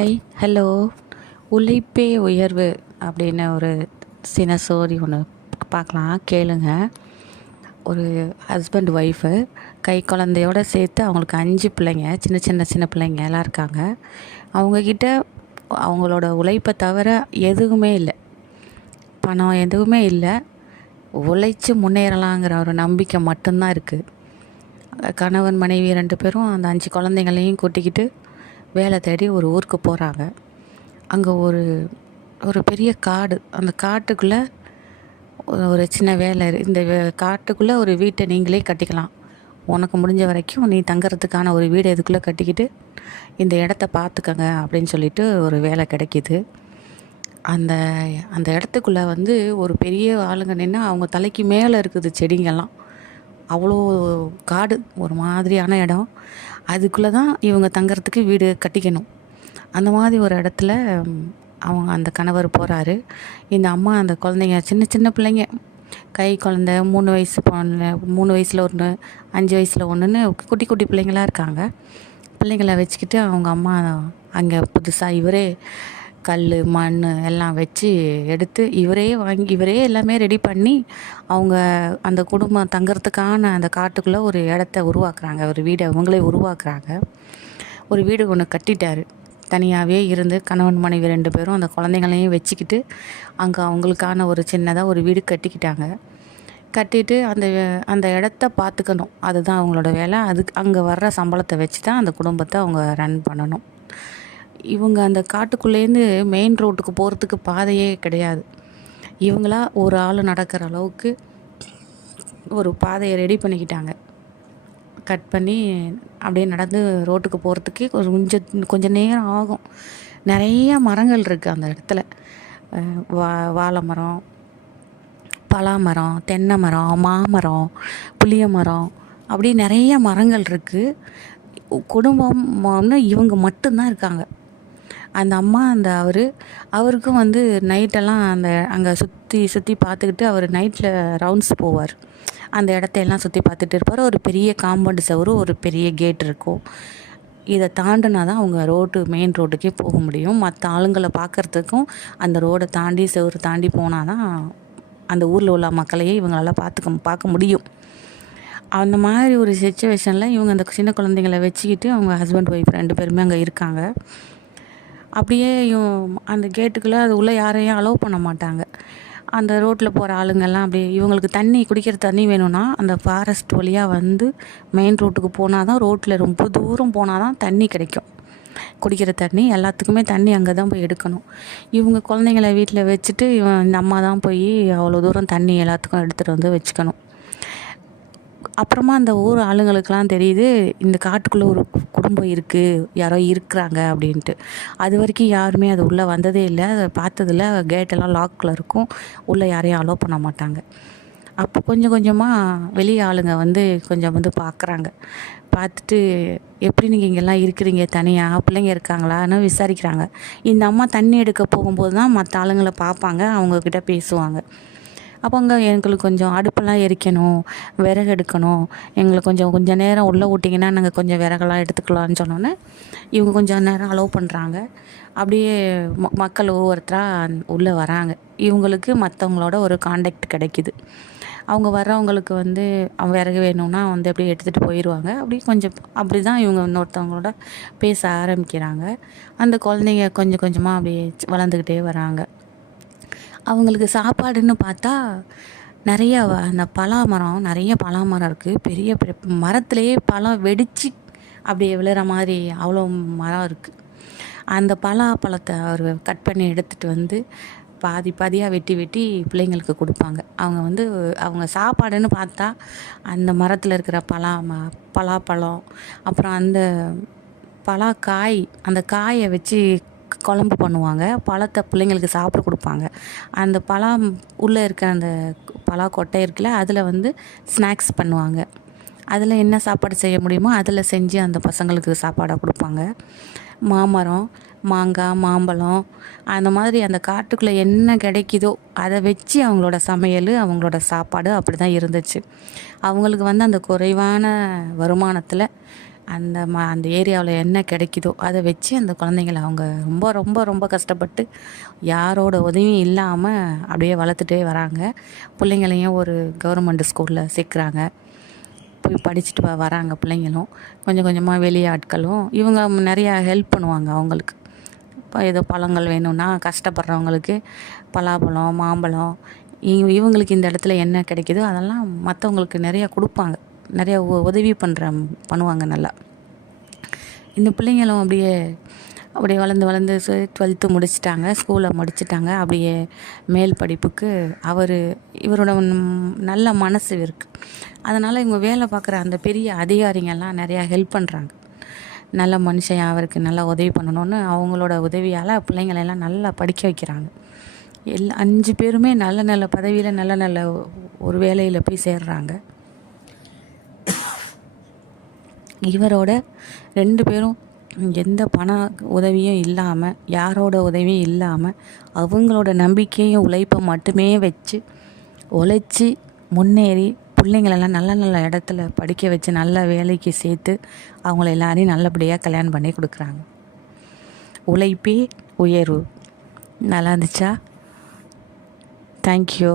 Hi, hello. உழைப்பே உயர்வு அப்படின்னு ஒரு சின்ன ஸ்டோரி ஒன்று பார்க்கலாம், கேளுங்க. ஒரு ஹஸ்பண்ட் ஒய்ஃபு கை குழந்தையோடு சேர்த்து அவங்களுக்கு 5 பிள்ளைங்க, சின்ன சின்ன சின்ன பிள்ளைங்க எல்லாம் இருக்காங்க. அவங்கக்கிட்ட அவங்களோட உழைப்பை தவிர எதுவுமே இல்லை, பணம் எதுவுமே இல்லை. உழைச்சி முன்னேறலாங்கிற ஒரு நம்பிக்கை மட்டும்தான் இருக்குது. கணவன் மனைவி 2 பேரும் அந்த 5 குழந்தைங்களையும் கூட்டிக்கிட்டு வேலை தேடி ஒரு ஊருக்கு போகிறாங்க. அங்கே ஒரு ஒரு பெரிய காடு. அந்த காட்டுக்குள்ளே ஒரு சின்ன வேலை இந்த காட்டுக்குள்ளே ஒரு வீட்டை நீங்களே கட்டிக்கலாம். உனக்கு முடிஞ்ச வரைக்கும் நீ தங்குறதுக்கான ஒரு வீடு இதுக்குள்ளே கட்டிக்கிட்டு இந்த இடத்த பார்த்துக்கங்க அப்படின்னு சொல்லிட்டு ஒரு வேலை கிடைக்கிது. அந்த அந்த இடத்துக்குள்ளே ஒரு பெரிய ஆளுங்க நின்று அவங்க தலைக்கு மேலே இருக்குது செடிங்கெல்லாம். அவ்வளோ காடு, ஒரு மாதிரியான இடம். அதுக்குள்ளே தான் இவங்க தங்குறதுக்கு வீடு கட்டிக்கணும். அந்த மாதிரி ஒரு இடத்துல அவங்க அந்த கணவர் போகிறாரு. இந்த அம்மா அந்த குழந்தைங்க சின்ன சின்ன பிள்ளைங்க, கை குழந்த, 3 வயசு பொண்ணு, 3 வயசில் ஒன்று, 5 வயசில் ஒன்றுன்னு குட்டி குட்டி பிள்ளைங்களாக இருக்காங்க. பிள்ளைங்களை வச்சுக்கிட்டு அவங்க அம்மா அங்கே புதுசாக இவரே கல் மண் எல்லாம் வச்சு எடுத்து இவரே எல்லாமே ரெடி பண்ணி அவங்க அந்த குடும்பம் தங்குறதுக்கான அந்த காட்டுக்குள்ளே ஒரு இடத்த உருவாக்குறாங்க. ஒரு வீடை அவங்களே உருவாக்குறாங்க. ஒரு வீடு ஒன்று கட்டிட்டார். தனியாகவே இருந்து கணவன் மனைவி 2 பேரும் அந்த குழந்தைங்களையும் வச்சுக்கிட்டு அங்கே அவங்களுக்கான ஒரு சின்னதாக ஒரு வீடு கட்டிக்கிட்டாங்க. கட்டிட்டு அந்த இடத்த பார்த்துக்கணும், அதுதான் அவங்களோட வேலை. அதுக்கு அங்கே வர்ற சம்பளத்தை வச்சு தான் அந்த குடும்பத்தை அவங்க ரன் பண்ணணும். இவங்க அந்த காட்டுக்குள்ளேருந்து மெயின் ரோட்டுக்கு போகிறதுக்கு பாதையே கிடையாது. இவங்களா ஒரு ஆள் நடக்கிற அளவுக்கு ஒரு பாதையை ரெடி பண்ணிக்கிட்டாங்க. கட் பண்ணி அப்படியே நடந்து ரோட்டுக்கு போகிறதுக்கு கொஞ்சம் நேரம் ஆகும். நிறைய மரங்கள் இருக்குது அந்த இடத்துல. வாழை மரம், பலாமரம், தென்னை மரம், மாமரம், புளிய மரம், அப்படி நிறைய மரங்கள் இருக்குது. குடும்பம்னு இவங்க மட்டும்தான் இருக்காங்க. அந்த அம்மா அவருக்கும் நைட்டெல்லாம் அங்கே சுற்றி பார்த்துக்கிட்டு அவர் நைட்டில் ரவுண்ட்ஸ் போவார். அந்த இடத்தையெல்லாம் சுற்றி பார்த்துட்டு இருப்பார். ஒரு பெரிய காம்பவுண்டு சவுறு, ஒரு பெரிய கேட் இருக்கும். இதை தாண்டினா தான் அவங்க மெயின் ரோட்டுக்கே போக முடியும். மற்ற ஆளுங்களை பார்க்குறதுக்கும் அந்த ரோடை தாண்டி சவுறு தாண்டி போனால் தான் அந்த ஊரில் உள்ள மக்களையே இவங்களால் பார்க்க முடியும். அந்த மாதிரி ஒரு சிச்சுவேஷனில் இவங்க அந்த சின்ன குழந்தைங்களை வச்சுக்கிட்டு அவங்க ஹஸ்பண்ட் ஒய்ஃப் 2 பேருமே அங்கே இருக்காங்க. அப்படியே அந்த கேட்டுக்குள்ளே அது உள்ளே யாரையும் அலோவ் பண்ண மாட்டாங்க. அந்த ரோட்டில் போகிற ஆளுங்கள்லாம் அப்படியே இவங்களுக்கு குடிக்கிற தண்ணி வேணும்னா அந்த ஃபாரஸ்ட் வழியாக மெயின் ரோட்டுக்கு போனால் தான், ரோட்டில் ரொம்ப தூரம் போனால் தான் தண்ணி கிடைக்கும். குடிக்கிற தண்ணி எல்லாத்துக்குமே தண்ணி அங்கே தான் போய் எடுக்கணும். இவங்க குழந்தைங்கள வீட்டில் வச்சுட்டு இந்த அம்மா தான் போய் அவ்வளோ தூரம் தண்ணி எல்லாத்துக்கும் எடுத்துகிட்டு வச்சுக்கணும். அப்புறமா அந்த ஊர் ஆளுங்களுக்கெல்லாம் தெரியுது இந்த காட்டுக்குள்ளே ஒரு குடும்பம் இருக்குது, யாரோ இருக்கிறாங்க அப்படின்ட்டு. அது வரைக்கும் யாருமே அது உள்ளே வந்ததே இல்லை. அதை பார்த்ததில்ல. கேட்டெல்லாம் லாக்கில் இருக்கும். உள்ளே யாரையும் அலோவ் பண்ண மாட்டாங்க. அப்போ கொஞ்சம் கொஞ்சமாக வெளியே ஆளுங்க கொஞ்சம் பார்க்குறாங்க. பார்த்துட்டு, எப்படி நீங்கள் இங்கெல்லாம் இருக்கிறீங்க, தனியாக பிள்ளைங்க இருக்காங்களான்னு விசாரிக்கிறாங்க. இந்த அம்மா தண்ணி எடுக்க போகும்போது தான் மற்ற ஆளுங்களை பார்ப்பாங்க, அவங்கக்கிட்ட பேசுவாங்க. அப்போ எங்களுக்கு கொஞ்சம் அடுப்பெல்லாம் எரிக்கணும், விறகு எடுக்கணும், எங்களுக்கு கொஞ்சம் நேரம் உள்ளே விட்டிங்கன்னா நாங்கள் கொஞ்சம் விறகெல்லாம் எடுத்துக்கலாம்னு சொன்னோன்னே இவங்க கொஞ்சம் நேரம் அலோவ் பண்ணுறாங்க. அப்படியே மக்கள் ஒவ்வொருத்தராக உள்ளே வராங்க. இவங்களுக்கு மற்றவங்களோட ஒரு கான்டாக்ட் கிடைக்கிது. அவங்க வர்றவங்களுக்கு விறகு வேணும்னா அப்படியே எடுத்துகிட்டு போயிடுவாங்க. அப்படி தான் இவங்க இன்னொருத்தவங்களோட பேச ஆரம்பிக்கிறாங்க. அந்த குழந்தைங்க கொஞ்சம் கொஞ்சமாக அப்படியே வளர்ந்துக்கிட்டே வராங்க. அவங்களுக்கு சாப்பாடுன்னு பார்த்தா நிறையா அந்த நிறைய பலாமரம் இருக்குது. பெரிய பெரிய மரத்துலேயே பழம் வெடித்து அப்படியே விழுற மாதிரி அவ்வளோ மரம் இருக்குது. அந்த பலாப்பழத்தை அவர் கட் பண்ணி எடுத்துகிட்டு பாதி பாதியாக வெட்டி பிள்ளைங்களுக்கு கொடுப்பாங்க. அவங்க சாப்பாடுன்னு பார்த்தா அந்த மரத்தில் இருக்கிற பலாப்பழம், அப்புறம் அந்த பலாக்காய், அந்த காயை வச்சு குழம்பு பண்ணுவாங்க. பழத்தை பிள்ளைங்களுக்கு சாப்பிட கொடுப்பாங்க. அந்த பழம் உள்ளே இருக்கிற அந்த பலாக்கொட்டை இருக்குல்ல, அதில் ஸ்நாக்ஸ் பண்ணுவாங்க. அதில் என்ன சாப்பாடு செய்ய முடியுமோ அதில் செஞ்சு அந்த பசங்களுக்கு சாப்பாடாக கொடுப்பாங்க. மாமரம், மாங்காய், மாம்பழம், அந்த மாதிரி அந்த காட்டுக்குள்ளே என்ன கிடைக்குதோ அதை வச்சு அவங்களோட சமையல், அவங்களோட சாப்பாடு அப்படி தான் இருந்துச்சு. அவங்களுக்கு அந்த குறைவான வருமானத்தில் அந்த ஏரியாவில் என்ன கிடைக்குதோ அதை வச்சு அந்த குழந்தைங்கள அவங்க ரொம்ப ரொம்ப ரொம்ப கஷ்டப்பட்டு யாரோட உதவியும் இல்லாமல் அப்படியே வளர்த்துட்டே வராங்க. பிள்ளைங்களையும் ஒரு கவர்மெண்ட் ஸ்கூலில் சேர்க்குறாங்க. போய் படிச்சுட்டு வராங்க பிள்ளைங்களும். கொஞ்சம் கொஞ்சமாக வெளியாட்களும் இவங்க நிறையா ஹெல்ப் பண்ணுவாங்க அவங்களுக்கு. இப்போ ஏதோ பழங்கள் வேணும்னா கஷ்டப்படுறவங்களுக்கு பலாப்பழம், மாம்பழம், இவங்களுக்கு இந்த இடத்துல என்ன கிடைக்குதோ அதெல்லாம் மற்றவங்களுக்கு நிறையா கொடுப்பாங்க. நிறையா உதவி பண்ணுவாங்க நல்லா. இந்த பிள்ளைங்களும் அப்படியே வளர்ந்து 12th முடிச்சிட்டாங்க, ஸ்கூலை முடிச்சிட்டாங்க. அப்படியே மேல் படிப்புக்கு இவரோட நல்ல மனசு இருக்குது. அதனால் இவங்க வேலை பார்க்குற அந்த பெரிய அதிகாரிங்கெல்லாம் நிறையா ஹெல்ப் பண்ணுறாங்க. நல்ல மனுஷன், அவருக்கு நல்லா உதவி பண்ணணும்னு அவங்களோட உதவியால் பிள்ளைங்களெல்லாம் நல்லா படிக்க வைக்கிறாங்க. 5 பேருமே நல்ல நல்ல பதவியில் நல்ல நல்ல ஒரு வேலையில் போய் சேர்றாங்க. இவரோட 2 பேரும் எந்த பண உதவியும் இல்லாமல், யாரோட உதவியும் இல்லாமல், அவங்களோட நம்பிக்கையும் உழைப்பை மட்டுமே வச்சு உழைச்சி முன்னேறி பிள்ளைங்களெல்லாம் நல்ல நல்ல இடத்துல படிக்க வச்சு நல்ல வேலைக்கு சேர்த்து அவங்கள எல்லாரையும் நல்லபடியாக கல்யாணம் பண்ணி கொடுக்குறாங்க. உழைப்பே உயர்வு. நல்லா இருந்துச்சா? தேங்க்யூ.